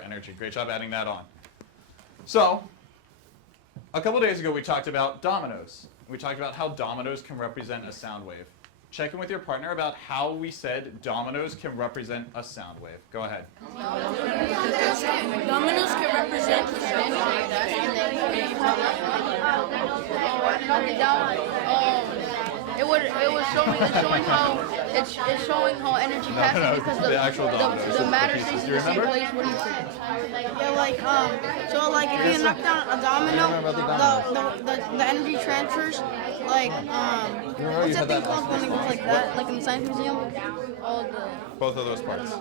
energy. Great job adding that on. So, a couple days ago we talked about dominoes. We talked about how dominoes can represent a sound wave. Check in with your partner about how we said dominoes can represent a sound wave. Go ahead. Dominoes can represent a sound It's showing how energy passes because the actual dominoes. The matter stays in the same place. What do you think? Yeah, so if you knock down a domino, the energy transfers what's that thing called when it goes like that, like in the science museum? Both of those parts.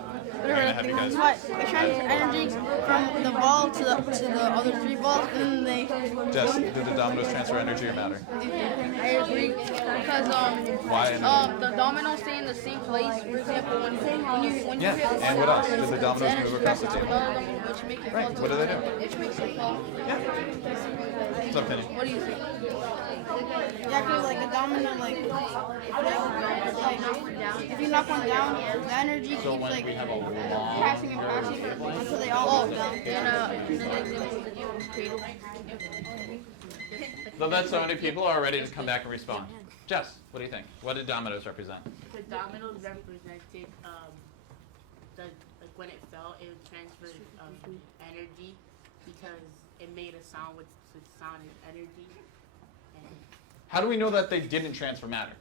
It transfers energy from the ball to the other three balls, and then they. Jess, do the dominoes transfer energy or matter? I agree because the dominoes stay in the same place. For example, when you hit and what else? Did the dominoes move across the table? Which make it Right. What do they do? Which makes it fall. Yeah. What's up, Penny? What do you think? Yeah, because like a domino, if you knock one down, the energy keeps passing and passing until they all go down. So that's so many people are ready to come back and respond. Jess, what do you think? What did dominoes represent? The dominoes represented when it fell, it transferred energy because it made a sound with sound and energy. How do we know that they didn't transfer matter?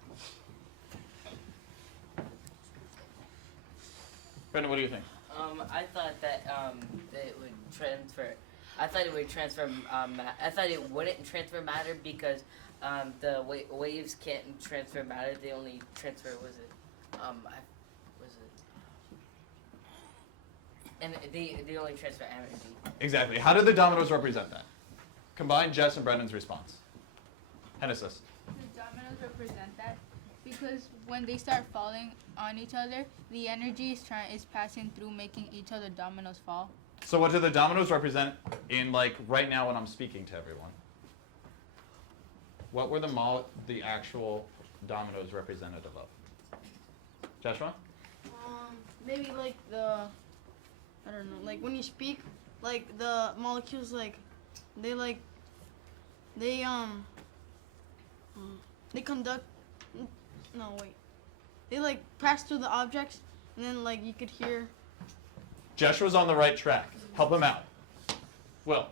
Brendan, what do you think? I thought that it would transfer. I thought it would transfer. I thought it wouldn't transfer matter because the waves can't transfer matter. They only transfer. And they only transfer energy. Exactly. How did the dominoes represent that? Combine Jess and Brendan's response. Genesis. The dominoes represent that because when they start falling on each other, the energy is passing through, making each other dominoes fall. So what do the dominoes represent in right now when I'm speaking to everyone? What were the actual dominoes representative of? Joshua? Maybe I don't know, when you speak, the molecules they conduct, they pass through the objects, and then you could hear. Joshua's on the right track. Help him out. Will.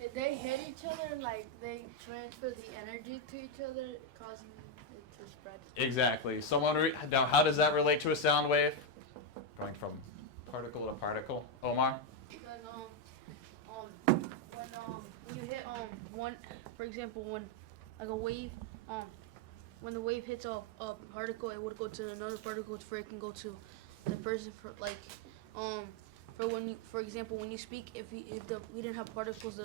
If they hit each other, they transfer the energy to each other, causing it to spread. Exactly. Now, how does that relate to a sound wave? Going from particle to particle. Omar? When you hit one, for example, when a wave, when the wave hits a particle, it would go to another particle before it can go to the person. For example, when you speak, if we didn't have particles,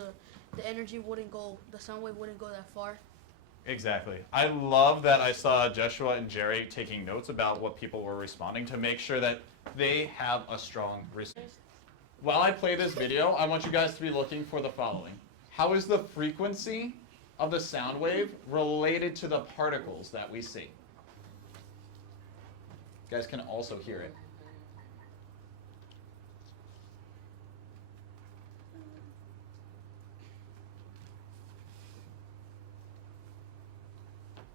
the energy wouldn't go, the sound wave wouldn't go that far. Exactly. I love that I saw Joshua and Jerry taking notes about what people were responding to make sure that they have a strong response. While I play this video, I want you guys to be looking for the following. How is the frequency of the sound wave related to the particles that we see? You guys can also hear it.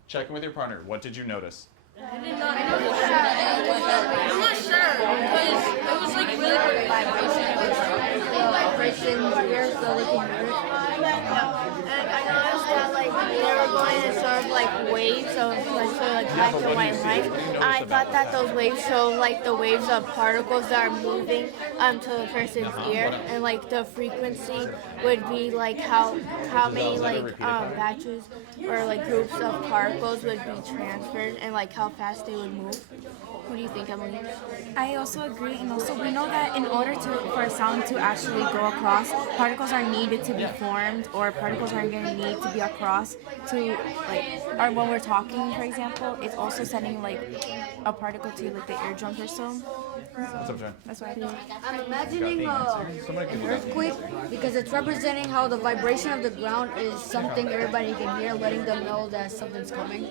Check in with your partner. What did you notice? I did not notice that. I'm not sure because it was really Vibrations here so they can hear it. And I noticed that they were going in sort of waves of black and white light. I thought that those waves show the waves of particles that are moving to the person's ear, and the frequency would be how many batches or groups of particles would be transferred, and how fast they would move. What do you think, Emily? I also agree, and also we know that in order for a sound to actually go across, particles are needed to be formed, or particles are going to need to be across to or when we're talking, for example, it's also sending a particle to the eardrums or so. What's up, Jen? That's what I think. I'm imagining an earthquake because it's representing how the vibration of the ground is something everybody can hear, letting them know that something's coming.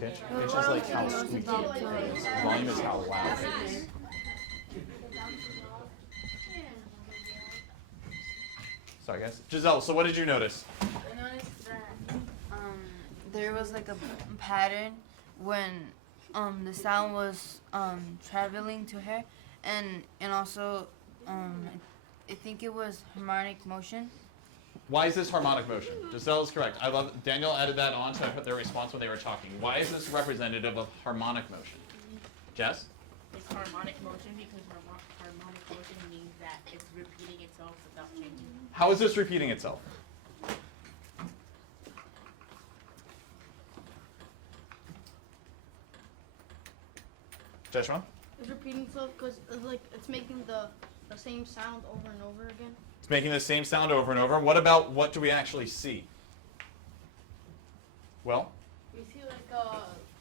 Pitch? Pitch is how squeaky it is. Volume is how loud it is. Sorry, guys. Giselle, so what did you notice? I noticed that there was like a pattern when the sound was traveling to her, and also I think it was harmonic motion. Why is this harmonic motion? Giselle is correct. I love Daniel added that on, so I put their response when they were talking. Why is this representative of harmonic motion? Jess? It's harmonic motion because harmonic motion means that it's repeating itself without changing. How is this repeating itself? Joshua? It's repeating itself because like it's making the same sound over and over again. It's making the same sound over and over. What about what do we actually see? Well? We see like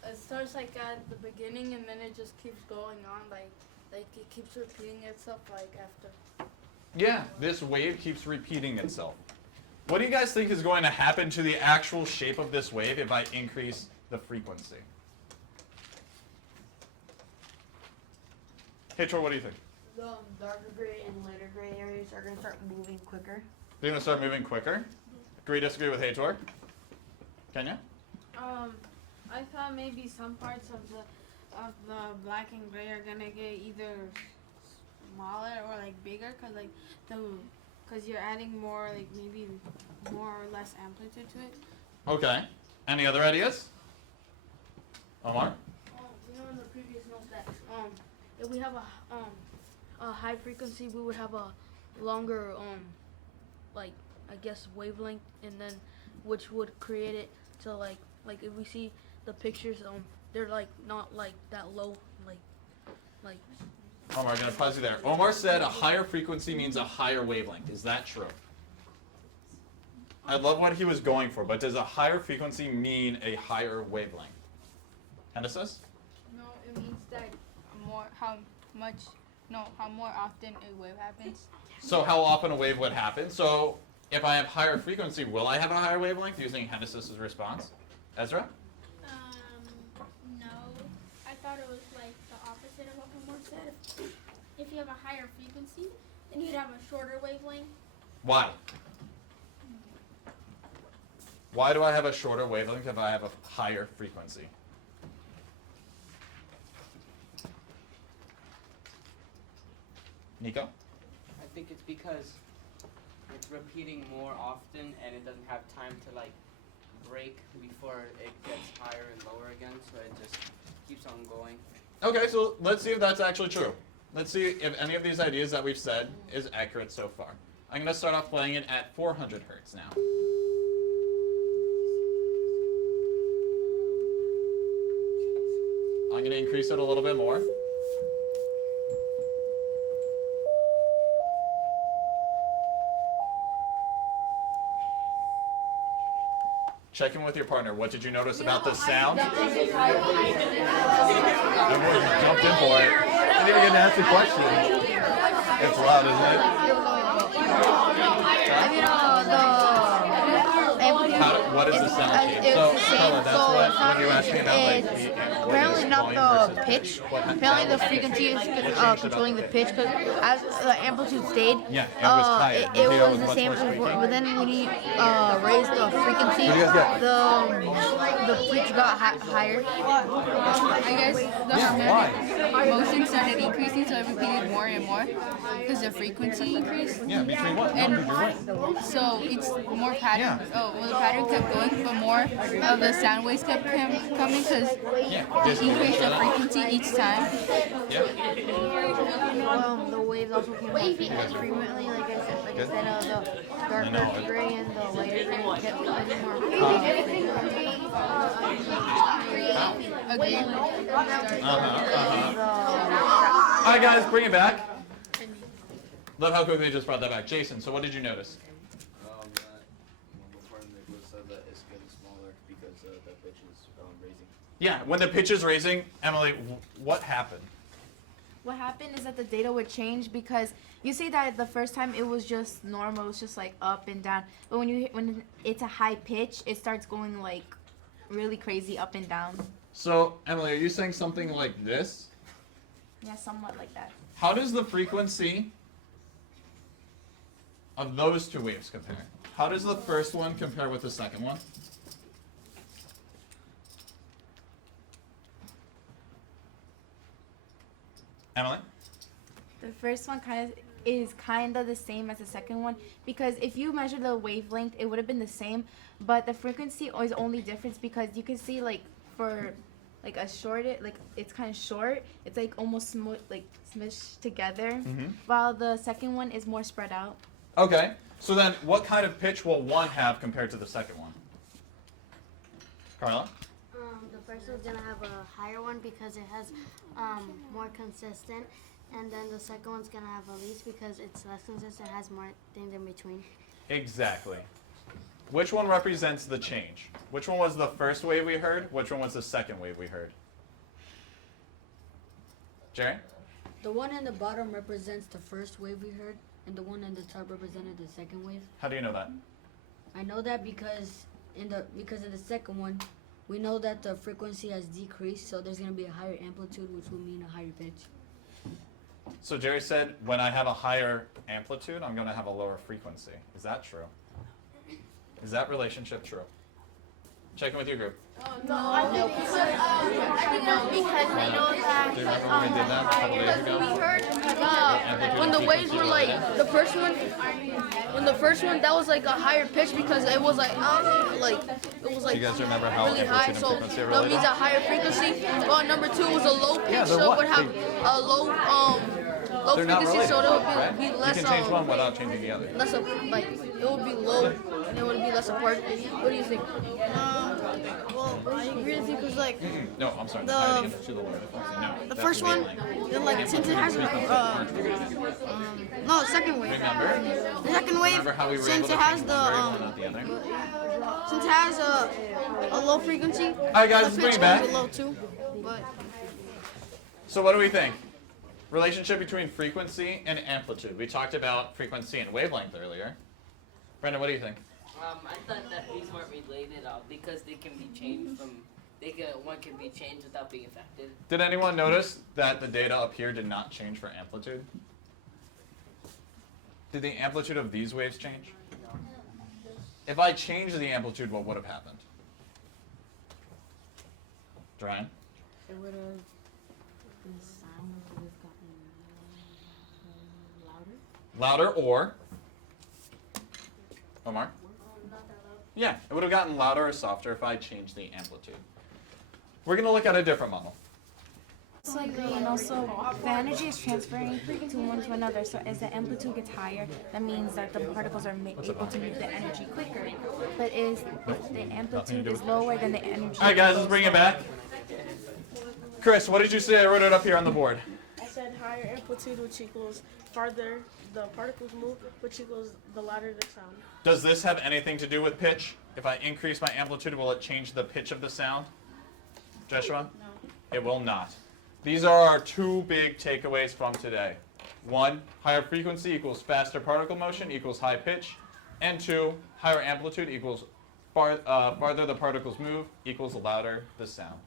it starts like at the beginning and then it just keeps going on like it keeps repeating itself like after. Yeah, this wave keeps repeating itself. What do you guys think is going to happen to the actual shape of this wave if I increase the frequency? Hey, Troy, what do you think? The darker gray and lighter gray areas are going to start moving quicker. They're going to start moving quicker? Agree, disagree with Hator? Kenya? I thought maybe some parts of the black and gray are gonna get either smaller or like bigger, cause you're adding more like maybe more or less amplitude to it. Okay. Any other ideas? Omar? You know in the previous notes that if we have a high frequency, we would have a longer like I guess wavelength, and then which would create it to like if we see the pictures they're like not like that low like. Omar, I'm going to pause you there. Omar said a higher frequency means a higher wavelength. Is that true? I love what he was going for, but does a higher frequency mean a higher wavelength? Genesis? No, it means that how more often a wave happens. So how often a wave would happen? So if I have higher frequency, will I have a higher wavelength using Genesis's response? Ezra? No. I thought it was like the opposite of what Omar said. If you have a higher frequency, then you'd have a shorter wavelength. Why? Why do I have a shorter wavelength if I have a higher frequency? Nico? I think it's because it's repeating more often and it doesn't have time to like break before it gets higher and lower again, so it just keeps on going. Okay, so let's see if that's actually true. Let's see if any of these ideas that we've said is accurate so far. I'm going to start off playing it at 400 hertz now. I'm going to increase it a little bit more. Check in with your partner. What did you notice about the sound? Everyone jumped in for it. Didn't even get to ask the question. It's loud, isn't it? What is the sound change? So, Carla, that's what you asked me about, like, the Apparently not volume the versus pitch. what- Apparently the frequency is controlling the pitch, because as the amplitude stayed, Yeah, it was higher. it The video was the much same more as squeaky. before. But then when you raised the frequency, What do you guys get? the pitch got higher. I guess the harmonic motion started increasing, so it repeated more and more because the frequency increased. Yeah, between what? No, you're right. So it's more pattern. Yeah. Oh, well, the pattern kept going, but more of the sound waves kept coming because Yeah, it just increased the frequency each time. yeah. The waves also came out frequently, like I said, Good. instead of the I know. darker gray and the lighter gray kept getting more. Again. All right, guys, bring it back. Love how quickly they just brought that back. Jason, so what did you notice? That one before Nicholas said that it's getting smaller because the pitch is raising. Yeah, when the pitch is raising, Emily, what happened? What happened is that the data would change because you see that the first time it was just normal, it's just like up and down. But when it's a high pitch, it starts going like really crazy up and down. So, Emily, are you saying something like this? Yeah, somewhat like that. How does the frequency of those two waves compare? How does the first one compare with the second one? Emily? The first one is kind of the same as the second one, because if you measure the wavelength, it would have been the same, but the frequency is only difference because you can see like for like a short, like it's kind of short, it's like almost smushed together, while the second one is more spread out. Okay, so then what kind of pitch will one have compared to the second one? Carla? The first one's gonna have a higher one because it has more consistent, and then the second one's gonna have a least because it's less consistent, has more things in between. Exactly. Which one represents the change? Which one was the first wave we heard? Which one was the second wave we heard? Jerry? The one in the bottom represents the first wave we heard, and the one in the top represented the second wave. How do you know that? I know that because in the second one, we know that the frequency has decreased, so there's gonna be a higher amplitude, which will mean a higher pitch. So Jerry said, when I have a higher amplitude, I'm going to have a lower frequency. Is that true? Is that relationship true? Check in with your group. No, I think because they know that. Do you remember when we did that a couple days ago? We heard when the waves were like the first one. When the first one, that was like a higher pitch because it was like it was like Do you guys remember how really high. amplitude and So frequency are that related? means a higher frequency. Well, number two was a low pitch, Yeah, they're so it what? would have a low They're not frequency, related, so it would right? be You less can change one without changing the other. less of like it would be low and it would be less support. What do you think? Well, I agree with you because like No, I'm sorry. The- Hiding it to the lower frequency. No, the that's first the one, wavelength. then like since it has no, the second wave. Remember? The second wave, Remember how we were since able it to has change the one variable, not the other? since it has a low frequency. All right, guys, let's the bring pitch it back. goes low too, but So what do we think? Relationship between frequency and amplitude. We talked about frequency and wavelength earlier. Brendan, what do you think? I thought that these weren't related because they can be changed from. One can be changed without being affected. Did anyone notice that the data up here did not change for amplitude? Did the amplitude of these waves change? If I changed the amplitude, what would have happened? Ryan? It would have, the sound would have gotten louder. Louder or? Omar? Yeah, it would have gotten louder or softer if I changed the amplitude. We're going to look at a different model. So I agree, and also the energy is transferring to one to another. So as the amplitude gets higher, that means that the particles are able to move the energy quicker. But if the amplitude is lower, then the energy. All right, guys, let's bring it back. Chris, what did you say? I wrote it up here on the board. I said higher amplitude, which equals farther the particles move, which equals the louder the sound. Does this have anything to do with pitch? If I increase my amplitude, will it change the pitch of the sound? Joshua? No. It will not. These are our two big takeaways from today. One, higher frequency equals faster particle motion equals high pitch. And two, higher amplitude equals farther the particles move equals louder the sound.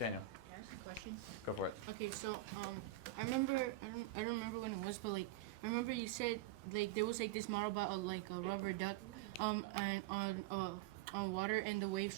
Daniel, Can I ask a question? go for it. Okay, so I remember I don't remember when it was, but like I remember you said like there was like this model about like a rubber duck and on water and the waves